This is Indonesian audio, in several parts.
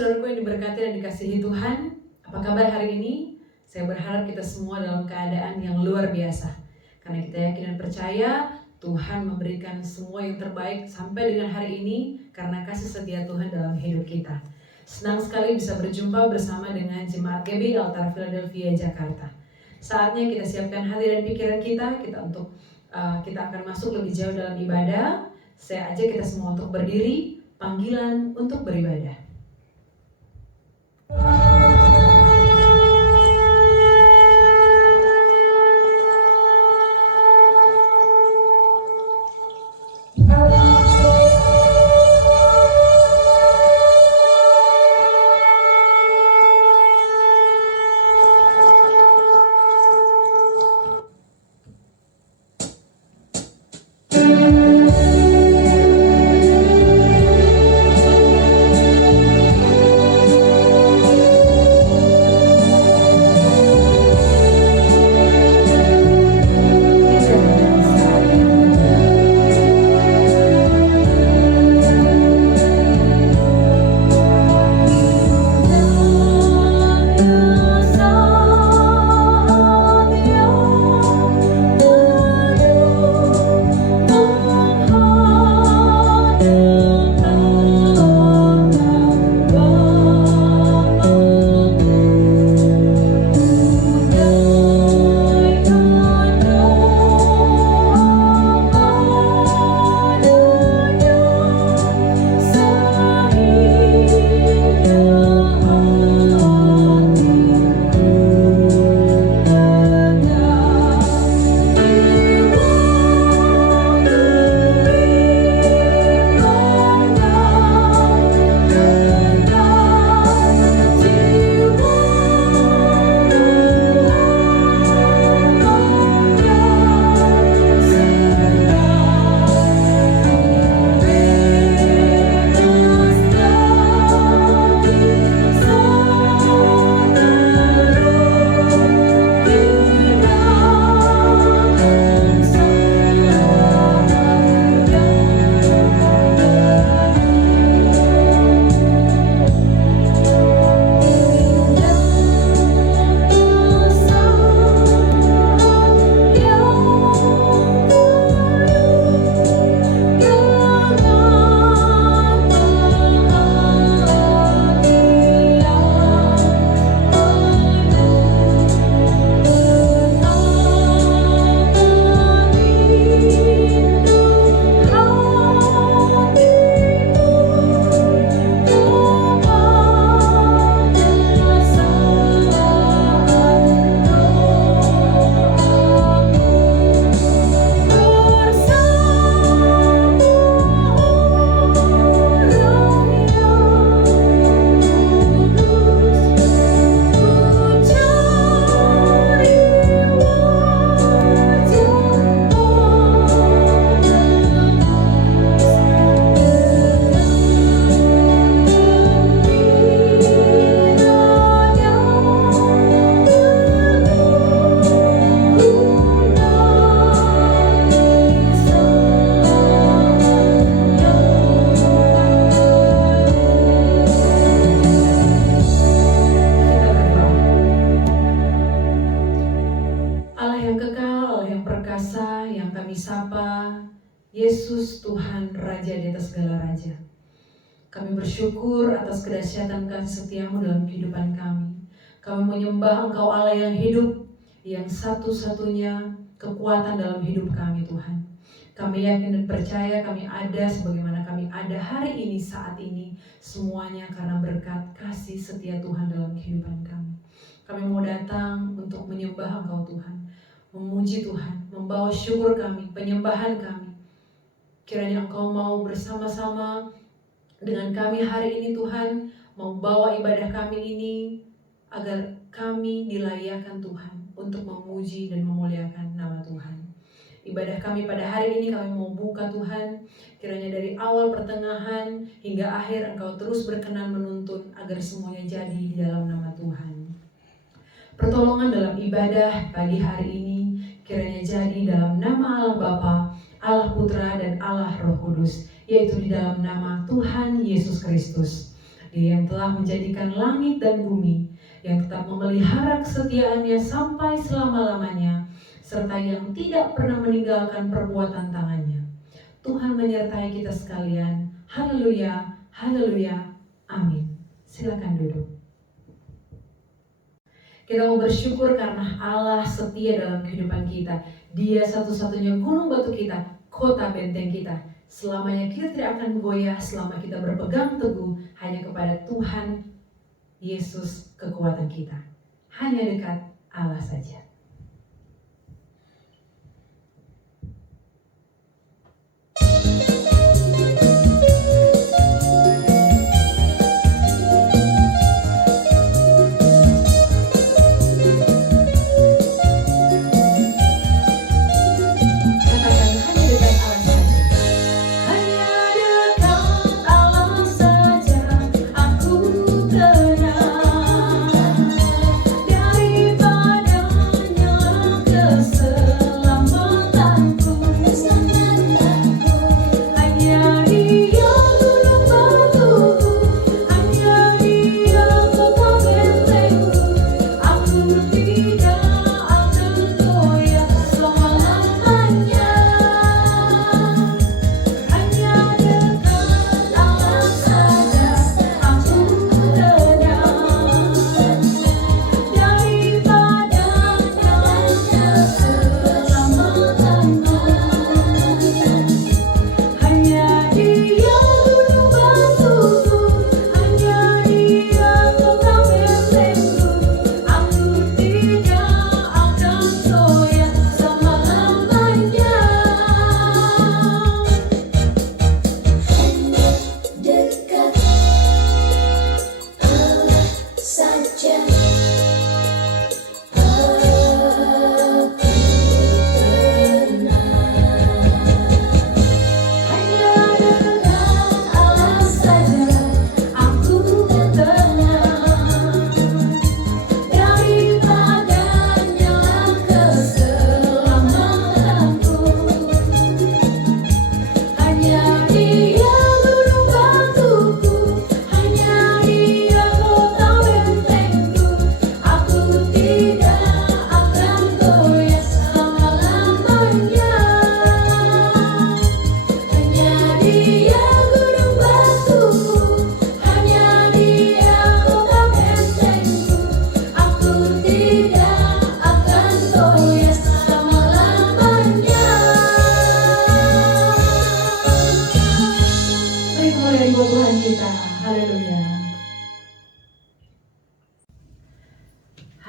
saudaraku yang diberkati dan dikasihi Tuhan, apa kabar hari ini? Saya berharap kita semua dalam keadaan yang luar biasa. Karena kita yakin dan percaya Tuhan memberikan semua yang terbaik sampai dengan hari ini karena kasih setia Tuhan dalam hidup kita. Senang sekali bisa berjumpa bersama dengan Jemaat GB Altar Philadelphia Jakarta. Saatnya kita siapkan hati dan pikiran kita untuk kita akan masuk lebih jauh dalam ibadah. Saya ajak kita semua untuk berdiri, panggilan untuk beribadah. Yesus Tuhan Raja di atas segala raja. Kami bersyukur atas kedahsyatan kasih setiamu dalam kehidupan kami. Kami menyembah Engkau Allah yang hidup, yang satu-satunya kekuatan dalam hidup kami Tuhan. Kami yakin dan percaya kami ada sebagaimana kami ada hari ini, saat ini, semuanya karena berkat kasih setia Tuhan dalam kehidupan kami. Kami mau datang untuk menyembah Engkau Tuhan, memuji Tuhan, membawa syukur kami, penyembahan kami. Kiranya Engkau mau bersama-sama dengan kami hari ini Tuhan, mau bawa ibadah kami ini agar kami dilayakkan Tuhan untuk memuji dan memuliakan nama Tuhan. Ibadah kami pada hari ini kami mau buka Tuhan, kiranya dari awal pertengahan hingga akhir Engkau terus berkenan menuntun agar semuanya jadi di dalam nama Tuhan. Pertolongan dalam ibadah pagi hari ini kiranya jadi dalam nama Allah Bapa, Allah Putra dan Allah Roh Kudus, yaitu di dalam nama Tuhan Yesus Kristus. Dia yang telah menjadikan langit dan bumi, yang tetap memelihara kesetiaannya sampai selama-lamanya, serta yang tidak pernah meninggalkan perbuatan tangannya. Tuhan menyertai kita sekalian. Haleluya, haleluya, amin. Silakan duduk. Kita mau bersyukur karena Allah setia dalam kehidupan kita. Dia satu-satunya gunung batu kita, kota benteng kita. Selamanya kita tidak akan goyah selama kita berpegang teguh hanya kepada Tuhan Yesus kekuatan kita. Hanya dekat Allah saja.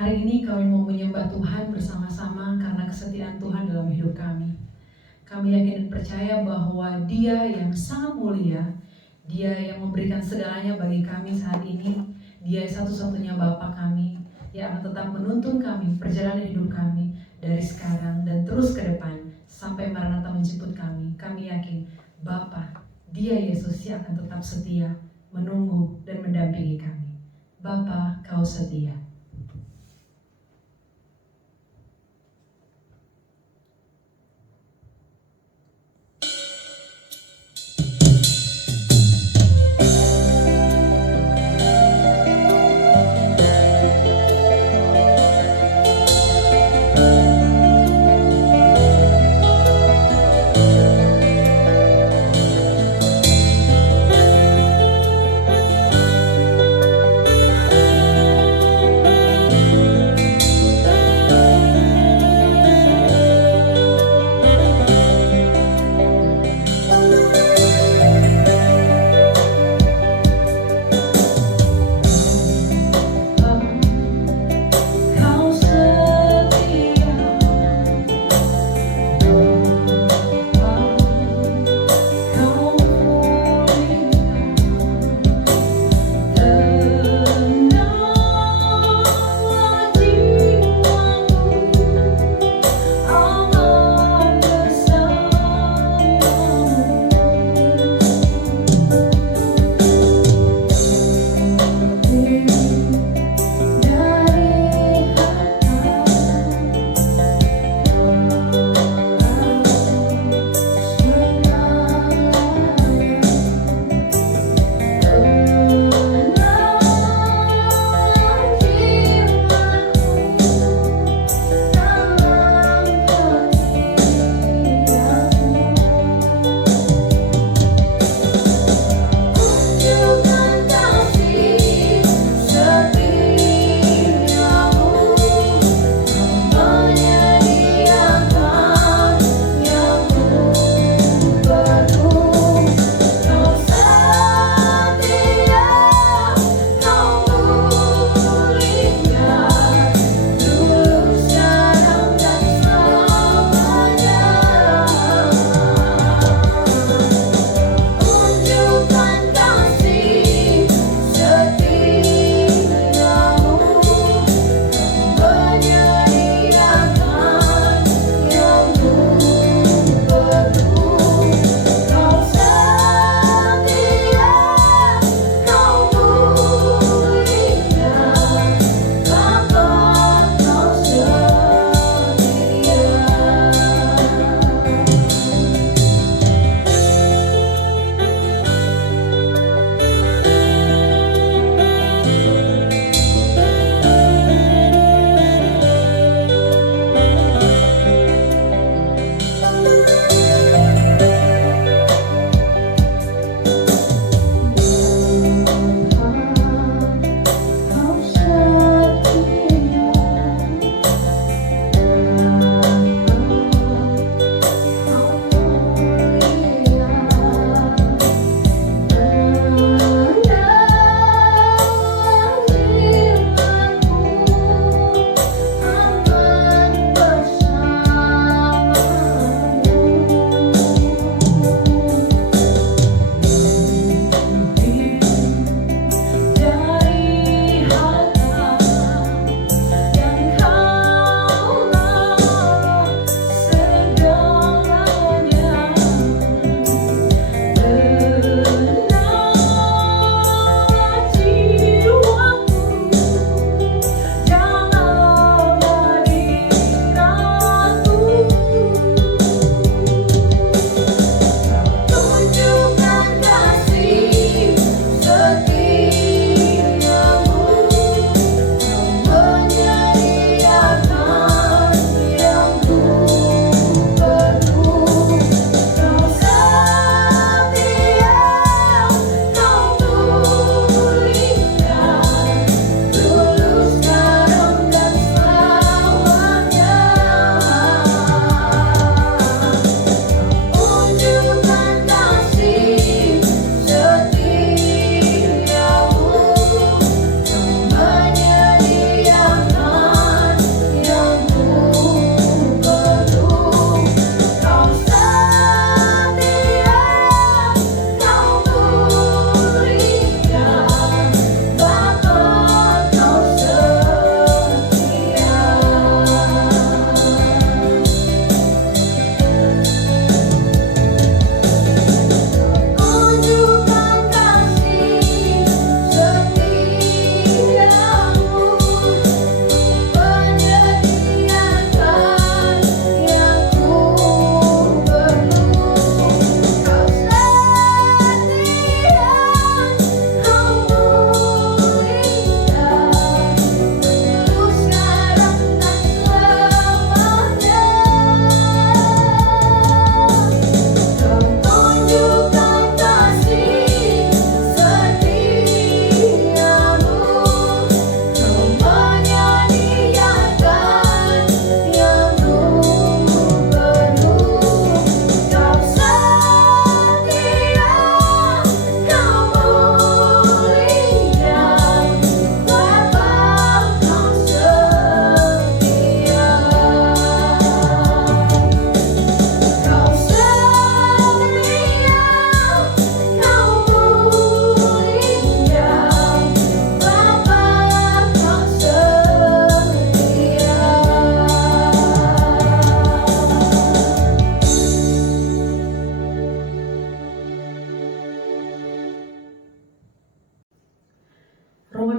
Hari ini kami mau menyembah Tuhan bersama-sama karena kesetiaan Tuhan dalam hidup kami. Kami yakin dan percaya bahwa Dia yang sangat mulia, Dia yang memberikan segalanya bagi kami saat ini, Dia satu-satunya Bapa kami yang akan tetap menuntun kami, perjalanan hidup kami dari sekarang dan terus ke depan sampai Maranatha menjemput kami. Kami yakin Bapa, Dia Yesus yang akan tetap setia, menunggu dan mendampingi kami. Bapa, Kau setia.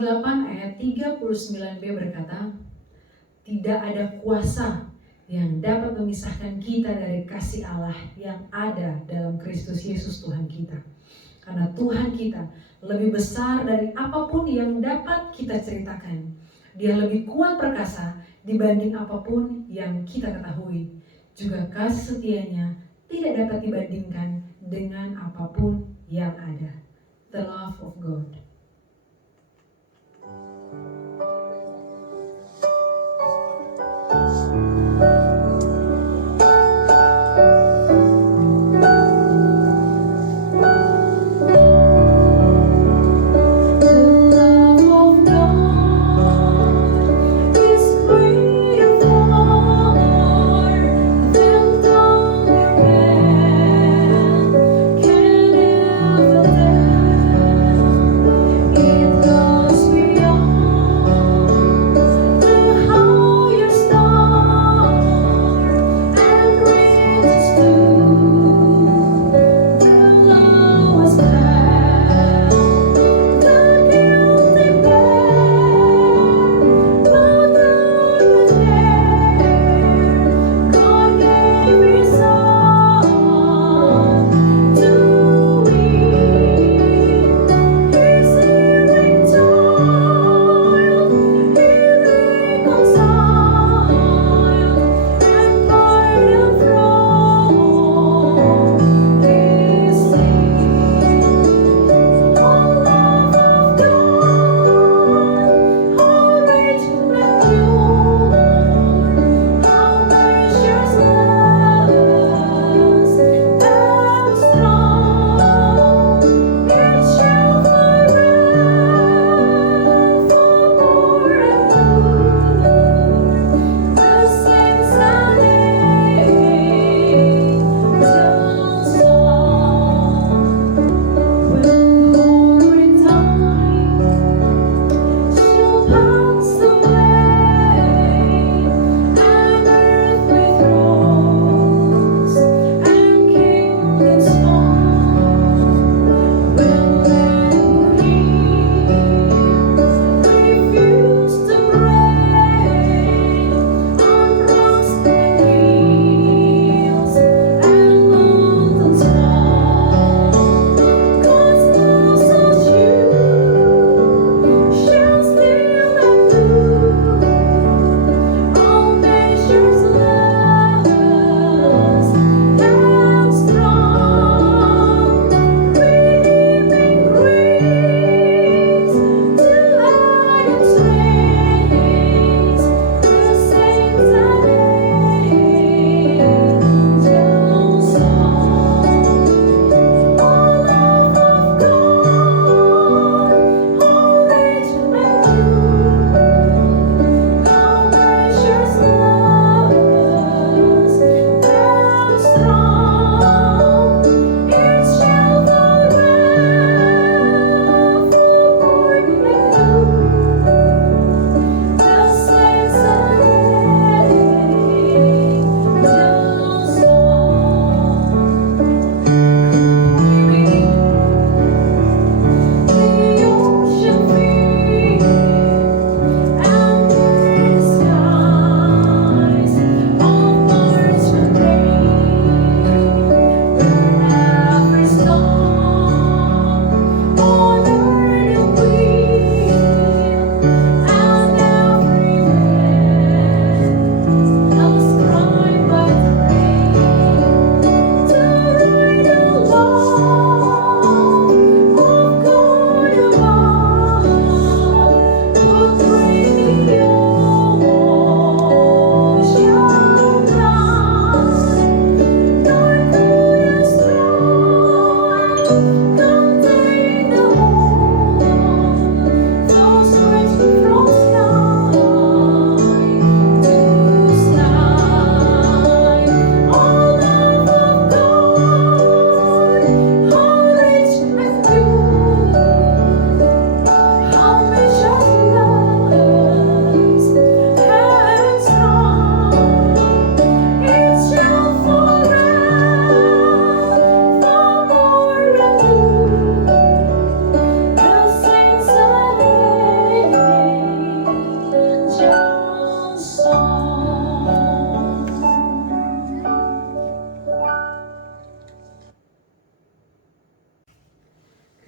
8 ayat 39b berkata, tidak ada kuasa yang dapat memisahkan kita dari kasih Allah yang ada dalam Kristus Yesus Tuhan kita. Karena Tuhan kita lebih besar dari apapun yang dapat kita ceritakan. Dia lebih kuat perkasa dibanding apapun yang kita ketahui. Juga kasih setianya tidak dapat dibandingkan dengan apapun yang ada. The love of God.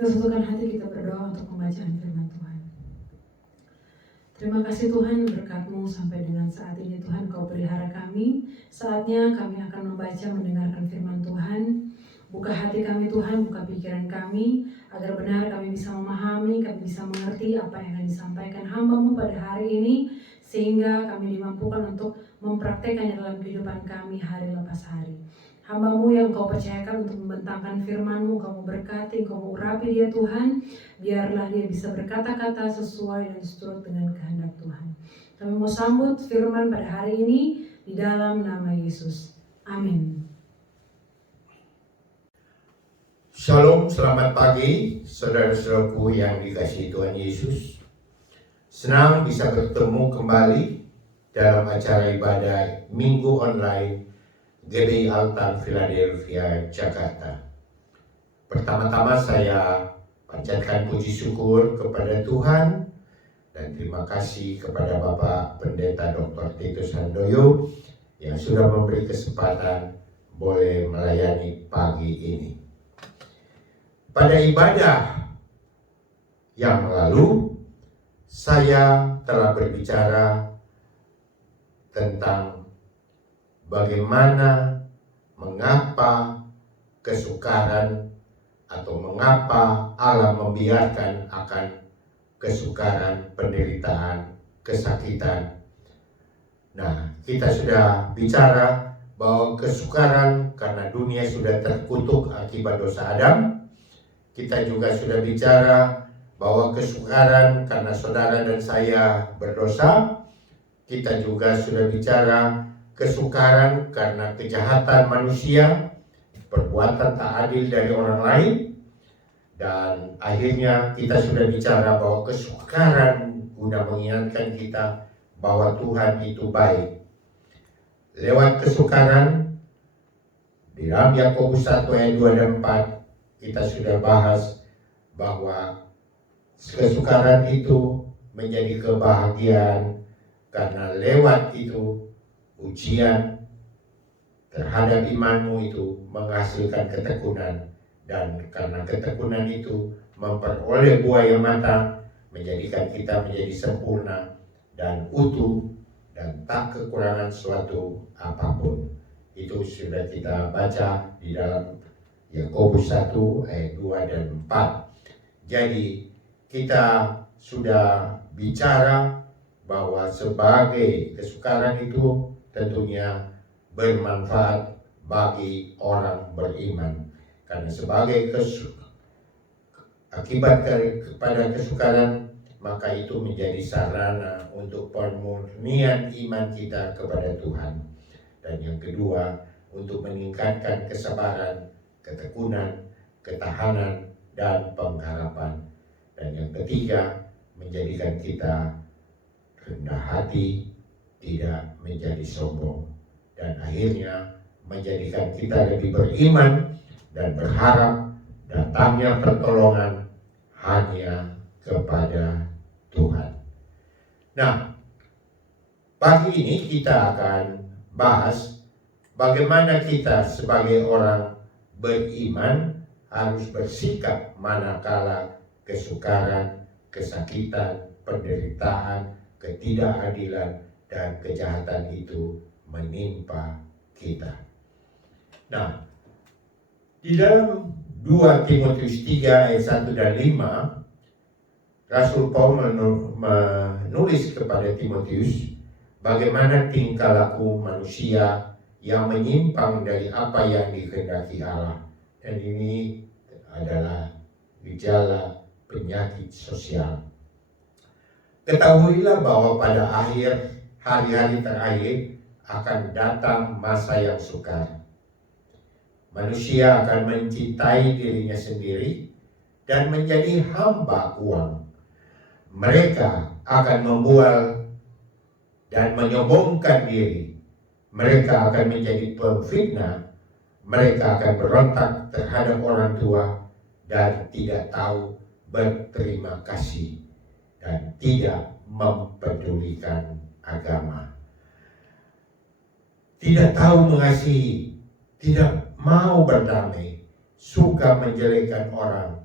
Kita satukan hati, kita berdoa untuk pembacaan firman Tuhan. Terima kasih Tuhan, berkat-Mu sampai dengan saat ini Tuhan Kau pelihara kami. Saatnya kami akan membaca, mendengarkan firman Tuhan. Buka hati kami Tuhan, buka pikiran kami, agar benar kami bisa memahami, kami bisa mengerti apa yang akan disampaikan hamba-Mu pada hari ini, sehingga kami dimampukan untuk mempraktekannya dalam kehidupan kami hari lepas hari. Hamba-Mu yang Kau percayakan untuk membentangkan firman-Mu, Kau memberkati, Kau mengurapi dia Tuhan, biarlah dia bisa berkata-kata sesuai dan seturut dengan kehendak Tuhan. Kami mau sambut firman pada hari ini di dalam nama Yesus. Amin. Shalom, selamat pagi saudara-saudaraku yang dikasihi Tuhan Yesus. Senang bisa bertemu kembali dalam acara ibadah Minggu Online GBI Altan Philadelphia, Jakarta. Pertama-tama saya panjatkan puji syukur kepada Tuhan dan terima kasih kepada Bapak Pendeta Dr. Titus Handoyo yang sudah memberi kesempatan boleh melayani pagi ini. Pada ibadah yang lalu, saya telah berbicara tentang bagaimana, mengapa kesukaran atau mengapa Allah membiarkan akan kesukaran, penderitaan, kesakitan. Nah, kita sudah bicara bahwa kesukaran karena dunia sudah terkutuk akibat dosa Adam. Kita juga sudah bicara bahwa kesukaran karena saudara dan saya berdosa. Kita juga sudah bicara kesukaran karena kejahatan manusia, perbuatan tak adil dari orang lain. Dan akhirnya kita sudah bicara bahwa kesukaran guna mengingatkan kita bahwa Tuhan itu baik. Lewat kesukaran, di dalam Yakobus 1 ayat 2 dan 4, kita sudah bahas bahwa kesukaran itu menjadi kebahagiaan karena lewat itu ujian terhadap imanmu itu menghasilkan ketekunan, dan karena ketekunan itu memperoleh buah yang matang, menjadikan kita menjadi sempurna dan utuh dan tak kekurangan suatu apapun. Itu sudah kita baca di dalam Yakobus 1 ayat 2 dan 4. Jadi kita sudah bicara bahwa sebagai kesukaran itu tentunya bermanfaat bagi orang beriman. Karena sebagai akibat kepada kesukaran, maka itu menjadi sarana untuk pemurnian iman kita kepada Tuhan. Dan yang kedua, untuk meningkatkan kesabaran, ketekunan, ketahanan, dan pengharapan. Dan yang ketiga, menjadikan kita rendah hati, tidak menjadi sombong, dan akhirnya menjadikan kita lebih beriman dan berharap datangnya pertolongan hanya kepada Tuhan. Nah, pagi ini kita akan bahas bagaimana kita sebagai orang beriman harus bersikap manakala kesukaran, kesakitan, penderitaan, ketidakadilan, dan kejahatan itu menimpa kita. Nah, di dalam 2 Timotius 3 ayat 1 dan 5, Rasul Paul menulis kepada Timotius bagaimana tingkah laku manusia yang menyimpang dari apa yang dikehendaki Allah. Dan ini adalah gejala penyakit sosial. Ketahuilah bahwa pada akhir hari-hari terakhir akan datang masa yang sukar. Manusia akan mencintai dirinya sendiri dan menjadi hamba uang. Mereka akan membual dan menyombongkan diri. Mereka akan menjadi pemfitnah. Mereka akan berontak terhadap orang tua dan tidak tahu berterima kasih dan tidak mempedulikan agama. Tidak tahu mengasihi, tidak mau berdamai, suka menjelekkan orang,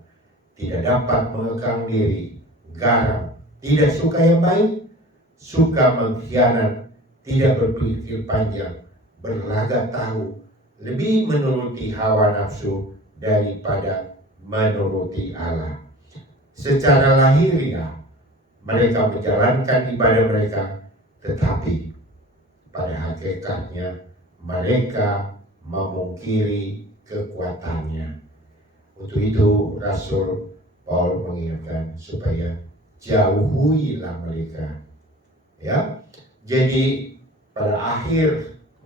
tidak dapat mengekang diri, garam, tidak suka yang baik, suka mengkhianat, tidak berpikir panjang, berlagak tahu, lebih menuruti hawa nafsu daripada menuruti Allah. Secara lahiriah mereka menjalankan ibadah mereka, tetapi pada hakikatnya mereka memungkiri kekuatannya. Untuk itu Rasul Paul mengingatkan supaya jauhilah mereka. Ya, jadi pada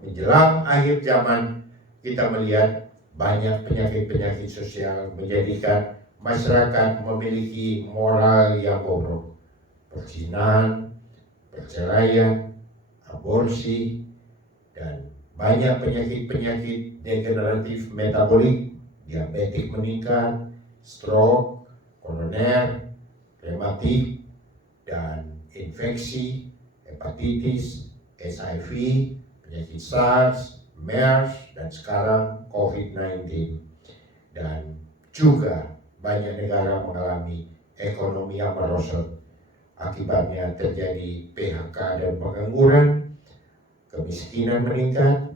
menjelang akhir zaman kita melihat banyak penyakit-penyakit sosial menjadikan masyarakat memiliki moral yang buruk. Perzinahan, perceraian, aborsi, dan banyak penyakit-penyakit degeneratif metabolik, diabetik meningkat, stroke, koroner, rematik, dan infeksi, hepatitis, HIV, penyakit SARS, MERS, dan sekarang COVID-19. Dan juga banyak negara mengalami ekonomi yang merosot. Akibatnya terjadi PHK dan pengangguran, kemiskinan meningkat,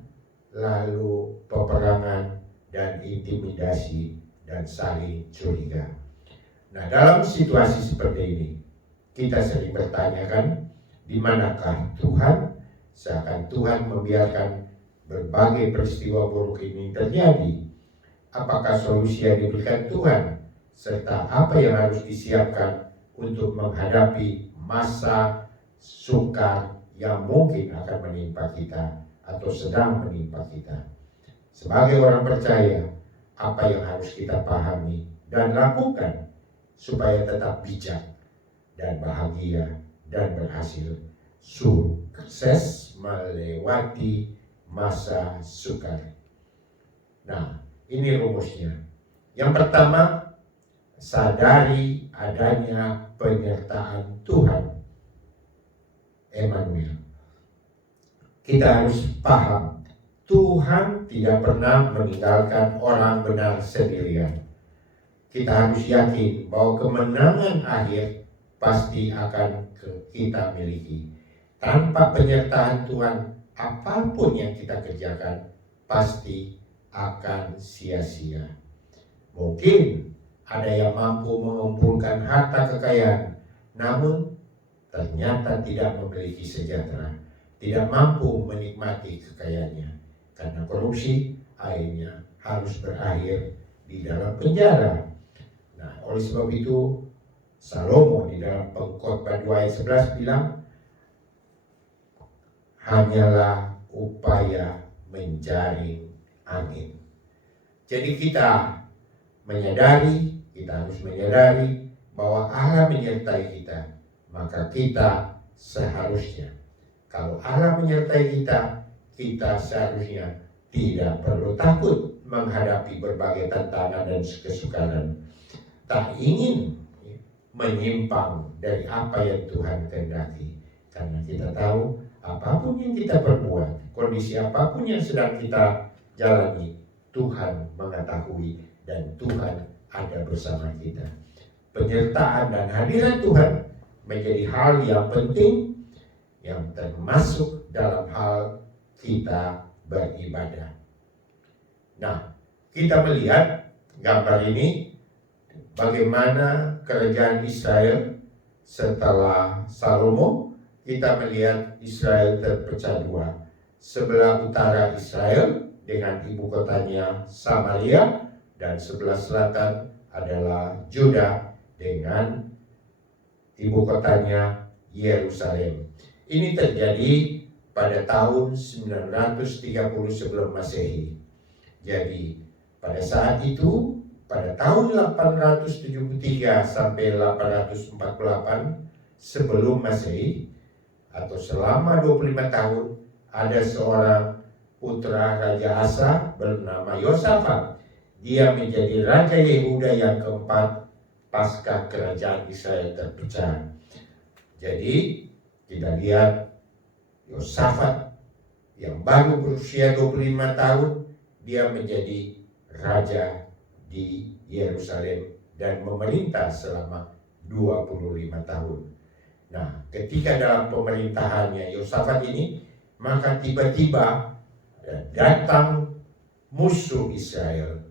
lalu peperangan dan intimidasi dan saling curiga. Nah, dalam situasi seperti ini, kita sering bertanyakan, di manakah Tuhan? Seakan Tuhan membiarkan berbagai peristiwa buruk ini terjadi. Apakah solusi yang diberikan Tuhan? Serta apa yang harus disiapkan untuk menghadapi masa sukar yang mungkin akan menimpa kita atau sedang menimpa kita. Sebagai orang percaya, apa yang harus kita pahami dan lakukan supaya tetap bijak dan bahagia dan berhasil sukses melewati masa sukar. Nah, ini rumusnya. Yang pertama, sadari adanya penyertaan Tuhan, Emmanuel. Kita harus paham, Tuhan tidak pernah meninggalkan orang benar sendirian. Kita harus yakin bahwa kemenangan akhir pasti akan kita miliki. Tanpa penyertaan Tuhan, apapun yang kita kerjakan pasti akan sia-sia. Mungkin ada yang mampu mengumpulkan harta kekayaan, namun ternyata tidak memiliki sejahtera, tidak mampu menikmati kekayaannya. Karena korupsi, akhirnya harus berakhir di dalam penjara. Nah, oleh sebab itu Salomo di dalam Pengkhotbah 2 ayat 11 bilang, hanyalah upaya menjaring angin. Jadi kita harus menyadari bahwa Allah menyertai kita, maka kita seharusnya, kalau Allah menyertai kita, kita seharusnya tidak perlu takut menghadapi berbagai tantangan dan kesukaran. Tak ingin menyimpang dari apa yang Tuhan kehendaki, karena kita tahu apapun yang kita perbuat, kondisi apapun yang sedang kita jalani, Tuhan mengetahui dan Tuhan ada bersama kita. Penyertaan dan hadirat Tuhan menjadi hal yang penting, yang termasuk dalam hal kita beribadah. Nah, kita melihat gambar ini, bagaimana kerajaan Israel setelah Salomo. Kita melihat Israel terpecah dua. Sebelah utara Israel dengan ibu kotanya Samaria, dan sebelah selatan adalah Juda dengan ibu kotanya Yerusalem. Ini terjadi pada tahun 930 sebelum Masehi. Jadi pada saat itu, pada tahun 873 sampai 848 sebelum Masehi, atau selama 25 tahun, ada seorang putra Raja Asa bernama Yosafat. Dia menjadi Raja Yehuda yang keempat pasca kerajaan Israel terpecah. Jadi kita lihat Yosafat yang baru berusia 25 tahun, dia menjadi raja di Yerusalem dan memerintah selama 25 tahun. Nah, ketika dalam pemerintahannya Yosafat ini, maka tiba-tiba datang musuh Israel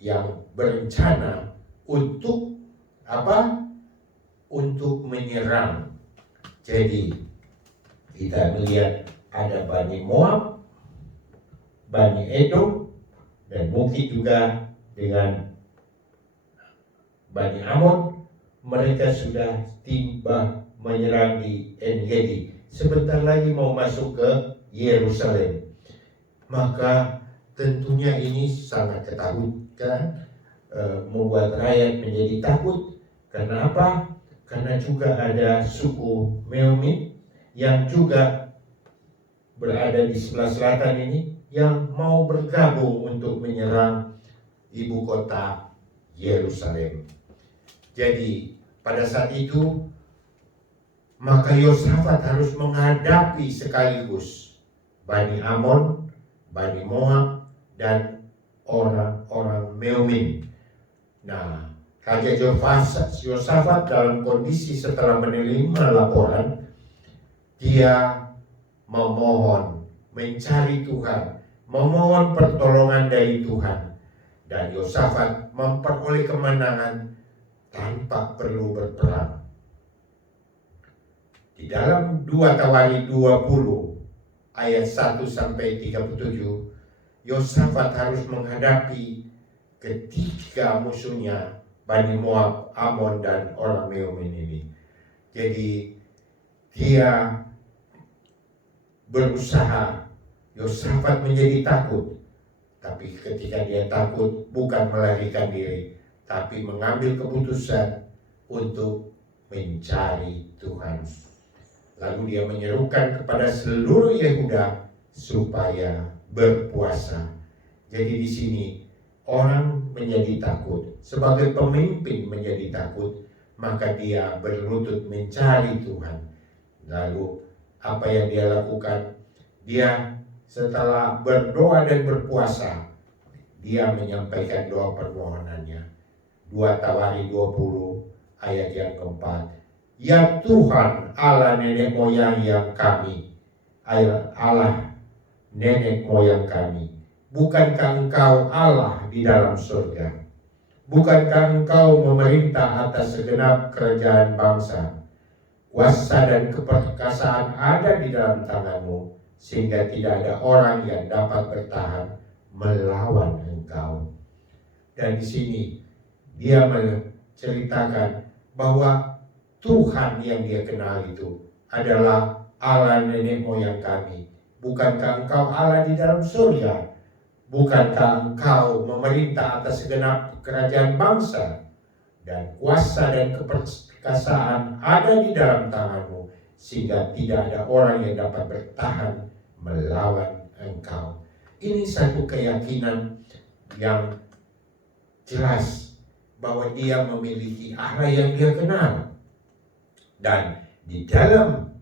yang berencana untuk apa? Untuk menyerang. Jadi kita melihat ada Bani Moab, Bani Edom, dan mungkin juga dengan Bani Amon. Mereka sudah tiba menyerang di En-Gedi. Sebentar lagi mau masuk ke Yerusalem. Maka tentunya ini sangat ketakutan, membuat rakyat menjadi takut. Karena apa? Karena juga ada suku Meumit yang juga berada di sebelah selatan ini yang mau bergabung untuk menyerang ibu kota Yerusalem. Jadi pada saat itu maka Yosafat harus menghadapi sekaligus Bani Amon, Bani Moab, dan orang-orang Meumit. Nah, Raja Yosafat dalam kondisi setelah menerima laporan, dia memohon, mencari Tuhan, memohon pertolongan dari Tuhan. Dan Yosafat memperoleh kemenangan tanpa perlu berperang. Di dalam 2 Tawari 20 ayat 1 sampai 37, Yosafat harus menghadapi ketiga musuhnya, Bani Moab, Amon, dan orang Meumit ini. Jadi dia berusaha, Yosafat menjadi takut. Tapi ketika dia takut, bukan melarikan diri, tapi mengambil keputusan untuk mencari Tuhan. Lalu dia menyerukan kepada seluruh Yehuda supaya berpuasa. Jadi di sini orang menjadi takut. Sebagai pemimpin menjadi takut, maka dia berlutut mencari Tuhan. Lalu apa yang dia lakukan? Dia setelah berdoa dan berpuasa, dia menyampaikan doa permohonannya. 2 Tawari 20 ayat yang keempat. Ya Tuhan, Allah nenek moyang yang kami, Allah nenek moyang kami, bukankah Engkau Allah di dalam surga? Bukankah Engkau memerintah atas segenap kerajaan bangsa? Kuasa dan keperkasaan ada di dalam tangan-Mu, sehingga tidak ada orang yang dapat bertahan melawan Engkau. Dan di sini dia menceritakan bahwa Tuhan yang dia kenal itu adalah Allah nenek moyang kami. Bukankah Engkau Allah di dalam surga? Bukankah Engkau memerintah atas segenap kerajaan bangsa? Dan kuasa dan keperkasaan ada di dalam tangan-Mu, sehingga tidak ada orang yang dapat bertahan melawan Engkau. Ini satu keyakinan yang jelas bahwa dia memiliki Allah yang dia kenal. Dan di dalam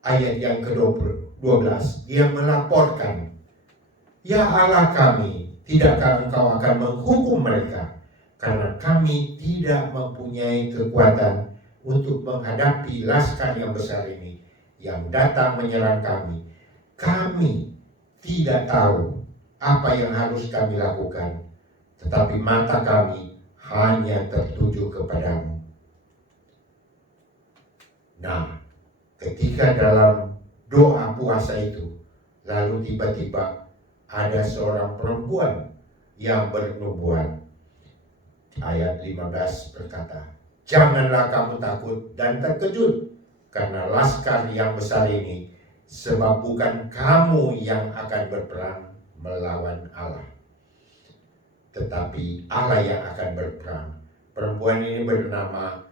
ayat yang ke-12 dia melaporkan, ya Allah kami, tidakkah Engkau akan menghukum mereka? Karena kami tidak mempunyai kekuatan untuk menghadapi laskar yang besar ini yang datang menyerang kami. Kami tidak tahu apa yang harus kami lakukan, tetapi mata kami hanya tertuju kepadamu. Nah, ketika dalam doa puasa itu, lalu tiba-tiba ada seorang perempuan yang bernubuat. Ayat 15 berkata, janganlah kamu takut dan terkejut karena laskar yang besar ini, sebab bukan kamu yang akan berperang melawan Allah, tetapi Allah yang akan berperang. Perempuan ini bernama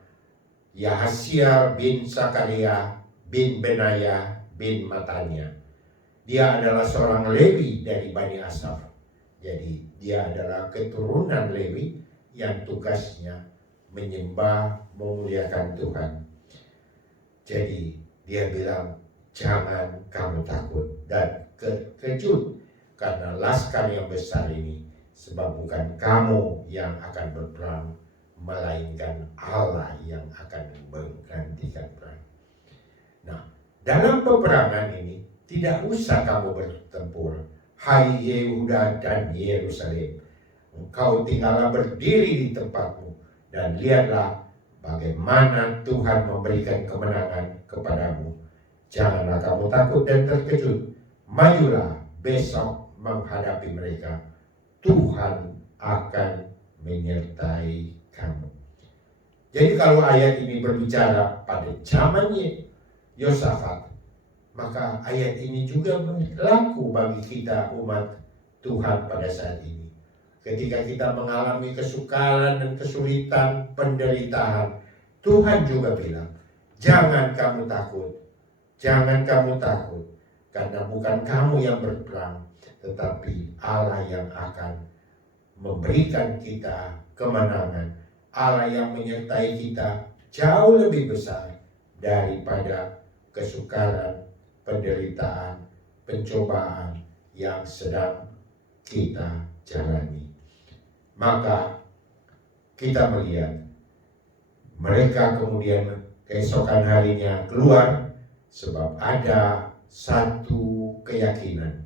Yahasiel bin Zakaria bin Benaya bin Matania. Dia adalah seorang Lewi dari Bani Asaf. Jadi dia adalah keturunan Lewi yang tugasnya menyembah, memuliakan Tuhan. Jadi dia bilang, jangan kamu takut dan terkejut karena laskar yang besar ini, sebab bukan kamu yang akan berperang, melainkan Allah yang akan menggantikan perang. Nah, dalam peperangan ini tidak usah kamu bertempur, hai Yehuda dan Yerusalem. Engkau tinggallah berdiri di tempatmu dan lihatlah bagaimana Tuhan memberikan kemenangan kepadamu. Janganlah kamu takut dan terkejut. Majulah besok menghadapi mereka. Tuhan akan menyertai kamu. Jadi kalau ayat ini berbicara pada zamannya Yosafat, maka ayat ini juga berlaku bagi kita umat Tuhan pada saat ini. Ketika kita mengalami kesukaran dan kesulitan, penderitaan, Tuhan juga bilang, jangan kamu takut, jangan kamu takut, karena bukan kamu yang berperang, tetapi Allah yang akan memberikan kita kemenangan, Allah yang menyertai kita jauh lebih besar daripada kesukaran, penderitaan, pencobaan yang sedang kita jalani. Maka kita melihat mereka kemudian keesokan harinya keluar, sebab ada satu keyakinan,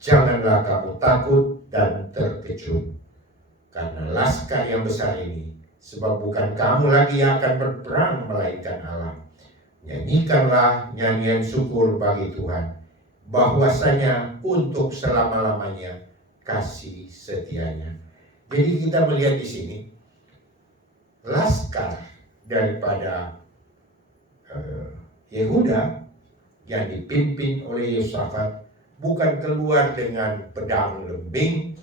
janganlah kamu takut dan terkejut karena laskar yang besar ini, sebab bukan kamu lagi yang akan berperang, melainkan Allah. Nyanyikanlah nyanyian syukur bagi Tuhan, bahwasanya untuk selama-lamanya kasih setianya. Jadi kita melihat di sini laskar daripada Yehuda yang dipimpin oleh Yosafat bukan keluar dengan pedang lembing,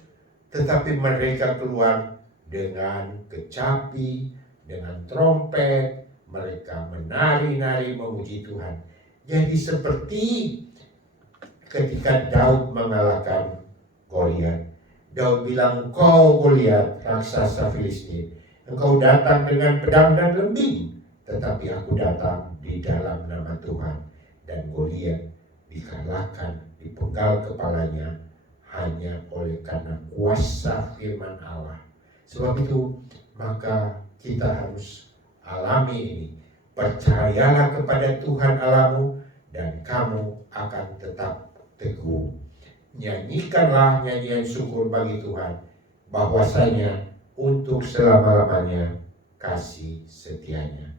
tetapi mereka keluar dengan kecapi, dengan trompet, mereka menari-nari memuji Tuhan. Jadi seperti ketika Daud mengalahkan Goliat. Daud bilang, "Kau Goliat, raksasa Filistin, engkau datang dengan pedang dan lembing, tetapi aku datang di dalam nama Tuhan." Dan Goliat dikalahkan, dipenggal kepalanya hanya oleh karena kuasa firman Allah. Sebab itu maka kita harus alami ini. Percayalah kepada Tuhan Allahmu dan kamu akan tetap teguh. Nyanyikanlah nyanyian syukur bagi Tuhan, bahwasanya untuk selama-lamanya kasih setianya.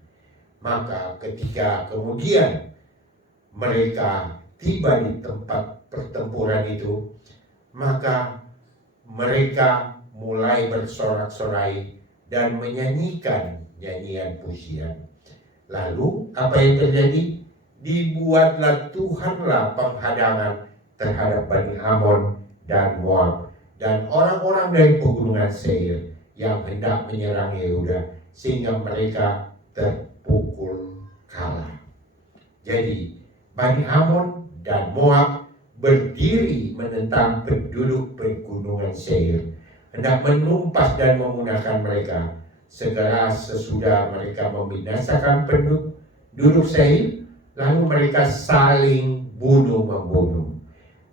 Maka ketika kemudian mereka tiba di tempat pertempuran itu, maka mereka mulai bersorak-sorai dan menyanyikan nyanyian pujian. Lalu apa yang terjadi? Dibuatlah Tuhanlah penghadangan terhadap Bani Amon dan Moab dan orang-orang dari pegunungan Seir yang hendak menyerang Yehuda, sehingga mereka terpukul kalah. Jadi Bani Amon dan Moab berdiri menentang penduduk pegunungan Seir, hendak menumpas dan memunahkan mereka. Segera sesudah mereka membinasakan penduduk Seir, lalu mereka saling bunuh-membunuh.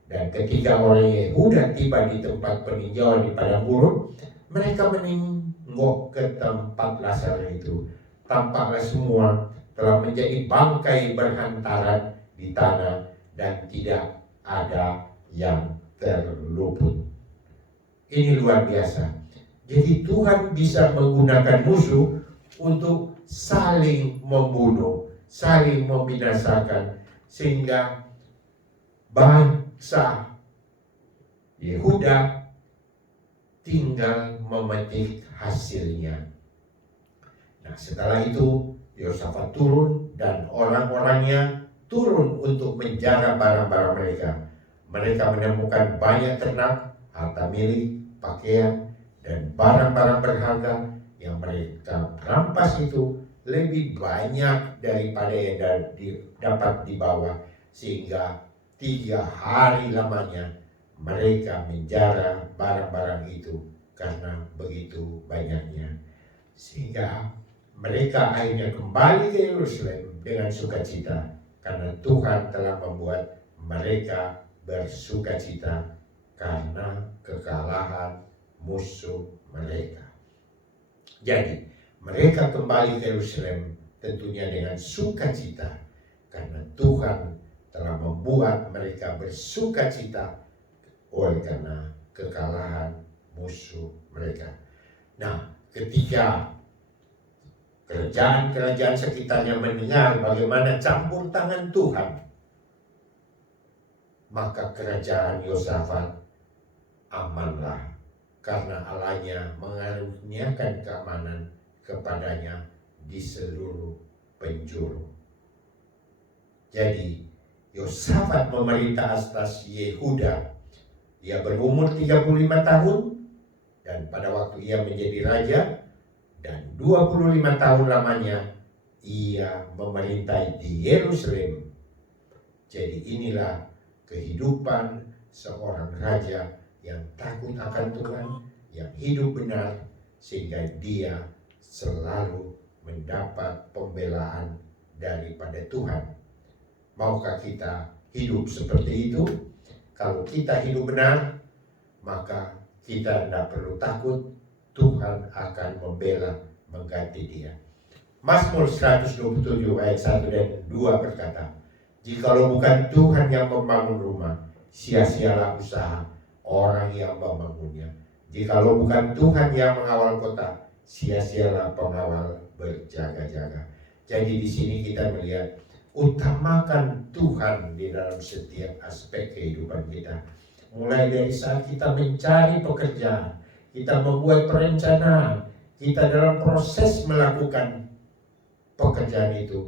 Dan ketika orang Yehuda tiba di tempat peninjauan di padang gurun, mereka menengok ke tempat laskar itu. Tampaklah semua telah menjadi bangkai berhantaran di tanah dan tidak ada yang terluput. Ini luar biasa. Jadi Tuhan bisa menggunakan musuh untuk saling membunuh, saling membinasakan, sehingga bangsa Yehuda tinggal memetik hasilnya. Nah, setelah itu Yosafat turun dan orang-orangnya turun untuk menjaga barang-barang mereka. Mereka menemukan banyak ternak, harta milik, pakaian, dan barang-barang berharga yang mereka rampas itu lebih banyak daripada yang dapat dibawa, sehingga 3 hari lamanya mereka menjara barang-barang itu karena begitu banyaknya, sehingga mereka akhirnya kembali ke Yerusalem dengan sukacita karena Tuhan telah membuat mereka bersukacita karena kekalahan musuh mereka. Jadi mereka kembali ke Yerusalem tentunya dengan sukacita, karena Tuhan telah membuat mereka bersukacita oleh karena kekalahan musuh mereka. Nah, ketika kerajaan-kerajaan sekitarnya mendengar bagaimana campur tangan Tuhan, maka kerajaan Yosafat amanlah, karena Allahnya mengaruniakan keamanan kepadanya di seluruh penjuru. Jadi Yosafat memerintah atas Yehuda. Ia berumur 35 tahun, dan pada waktu ia menjadi raja, dan 25 tahun lamanya ia memerintah di Yerusalem. Jadi inilah kehidupan seorang raja yang takut akan Tuhan, yang hidup benar, sehingga dia selalu mendapat pembelaan daripada Tuhan. Maukah kita hidup seperti itu? Kalau kita hidup benar, maka kita tidak perlu takut, Tuhan akan membela, mengganti dia. Mazmur 127 ayat 1 dan 2 berkata, "Jikalau bukan Tuhan yang membangun rumah, sia-sialah usaha orang yang membangunnya. Jikalau bukan Tuhan yang mengawal kota, sia-sialah pengawal berjaga-jaga." Jadi di sini kita melihat, utamakan Tuhan di dalam setiap aspek kehidupan kita. Mulai dari saat kita mencari pekerjaan, kita membuat perencanaan, kita dalam proses melakukan pekerjaan itu,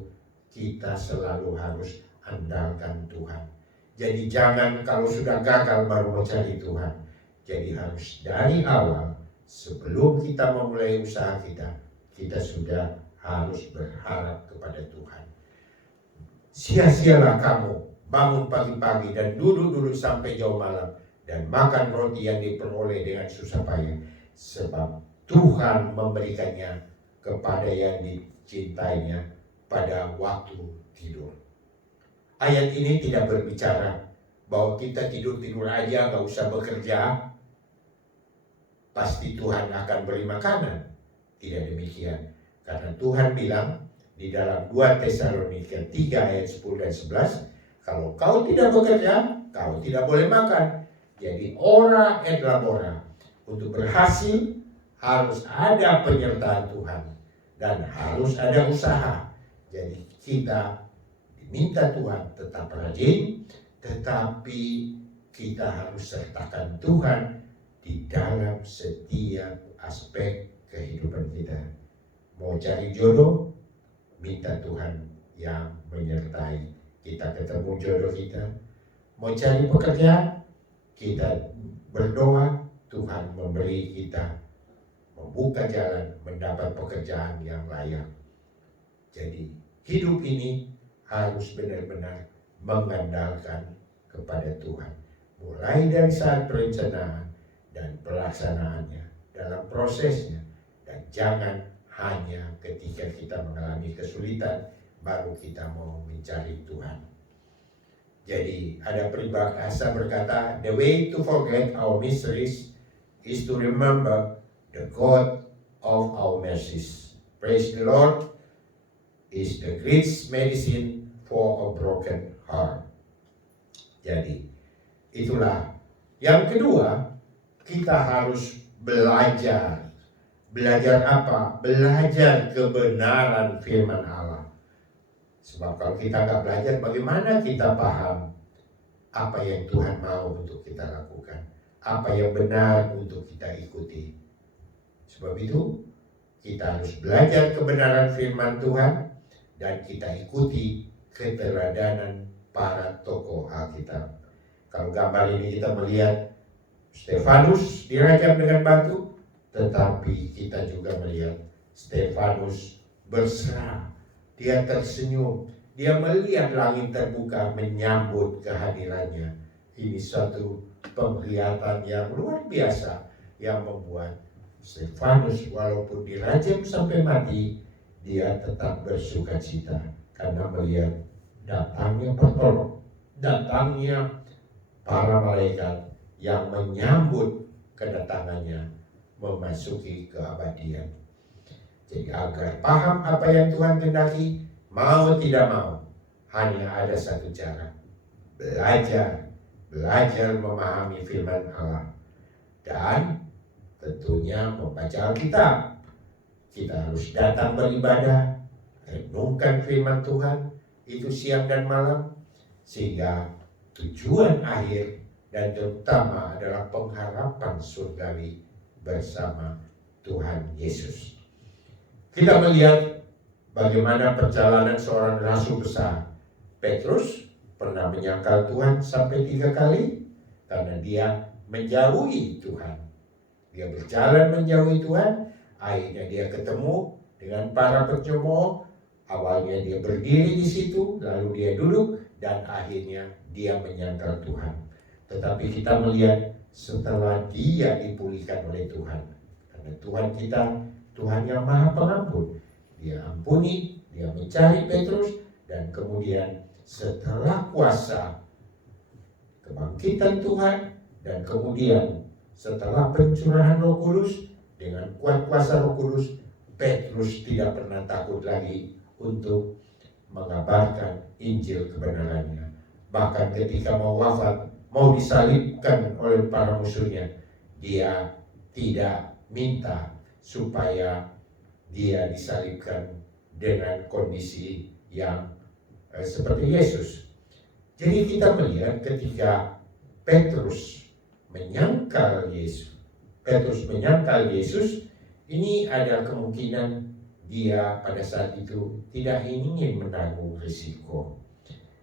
kita selalu harus andalkan Tuhan. Jadi jangan kalau sudah gagal baru mencari Tuhan. Jadi harus dari awal, sebelum kita memulai usaha kita, kita sudah harus berharap kepada Tuhan. Sia-sialah kamu bangun pagi-pagi dan duduk-duduk sampai jauh malam dan makan roti yang diperoleh dengan susah payah, sebab Tuhan memberikannya kepada yang dicintainya pada waktu tidur. Ayat ini tidak berbicara bahwa kita tidur-tidur aja, gak usah bekerja, pasti Tuhan akan beri makanan. Tidak demikian. Karena Tuhan bilang di dalam 2 Tesalonika 3 ayat 10 dan 11, kalau kau tidak bekerja, kau tidak boleh makan. Jadi ora et labora, untuk berhasil harus ada penyertaan Tuhan dan harus ada usaha. Jadi kita diminta Tuhan tetap rajin, tetapi kita harus sertakan Tuhan di dalam setiap aspek kehidupan kita. Mau cari jodoh, minta Tuhan yang menyertai kita ketemu jodoh kita. Mau cari pekerjaan, kita berdoa Tuhan memberi kita, membuka jalan mendapat pekerjaan yang layak. Jadi hidup ini harus benar-benar mengandalkan kepada Tuhan. Mulai dari saat perencanaan dan pelaksanaannya, dalam prosesnya, dan jangan hanya ketika kita mengalami kesulitan baru kita mau mencari Tuhan. Jadi ada peribahasa berkata, the way to forget our miseries is to remember the God of our mercies. Praise the Lord is the greatest medicine for a broken heart. Jadi itulah. Yang kedua, kita harus belajar. Belajar apa? Belajar kebenaran firman Allah. Sebab kalau kita nggak belajar, bagaimana kita paham apa yang Tuhan mau untuk kita lakukan, apa yang benar untuk kita ikuti. Sebab itu kita harus belajar kebenaran firman Tuhan dan kita ikuti keteladanan para tokoh Alkitab. Kalau gambar ini kita melihat Stefanus dirajam dengan batu, tetapi kita juga melihat Stefanus berserah. Dia tersenyum, dia melihat langit terbuka menyambut kehadirannya. Ini suatu penglihatan yang luar biasa yang membuat Stefanus walaupun dirajam sampai mati, dia tetap bersuka cita karena melihat datangnya pertolongan, datangnya para malaikat yang menyambut kedatangannya memasuki keabadian. Jadi agar paham apa yang Tuhan kehendaki, mau tidak mau, hanya ada satu cara. Belajar memahami firman Allah. Dan tentunya membaca Alkitab. Kita harus datang beribadah, renungkan firman Tuhan itu siang dan malam, sehingga tujuan akhir dan terutama adalah pengharapan surgawi bersama Tuhan Yesus. Kita melihat bagaimana perjalanan seorang rasul besar. Petrus pernah menyangkal Tuhan sampai 3 kali karena dia menjauhi Tuhan. Dia berjalan menjauhi Tuhan, akhirnya dia ketemu dengan para pencemooh. Awalnya dia berdiri di situ, lalu dia duduk, dan akhirnya dia menyangkal Tuhan. Tetapi kita melihat setelah dia dipulihkan oleh Tuhan, karena Tuhan kita Tuhan yang Maha Pengampun, dia ampuni, dia mencari Petrus, dan kemudian setelah kuasa kebangkitan Tuhan, dan kemudian setelah pencurahan Roh Kudus, dengan kuat kuasa Roh Kudus, Petrus tidak pernah takut lagi untuk mengabarkan Injil kebenarannya. Bahkan ketika mau wafat, mau disalibkan oleh para musuhnya, dia tidak minta supaya dia disalibkan dengan kondisi yang seperti Yesus. Jadi kita melihat ketika Petrus menyangkal Yesus, ini ada kemungkinan dia pada saat itu tidak ingin menanggung risiko.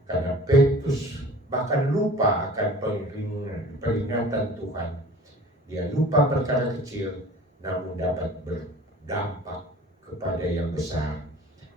Karena Petrus bahkan lupa akan peringatan Tuhan. Dia lupa perkara kecil, namun dapat berdampak kepada yang besar.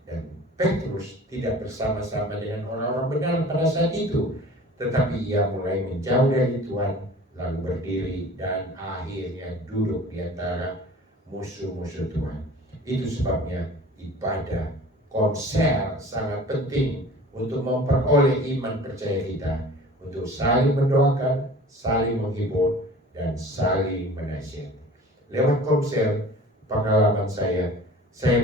Dan Petrus tidak bersama-sama dengan orang-orang benar pada saat itu, tetapi ia mulai menjauh dari Tuhan, lalu berdiri dan akhirnya duduk di antara musuh-musuh Tuhan. Itu sebabnya ibadah konser sangat penting untuk memperoleh iman percaya kita, untuk saling mendoakan, saling menghibur, dan saling menasihati. Lewat konser, pengalaman saya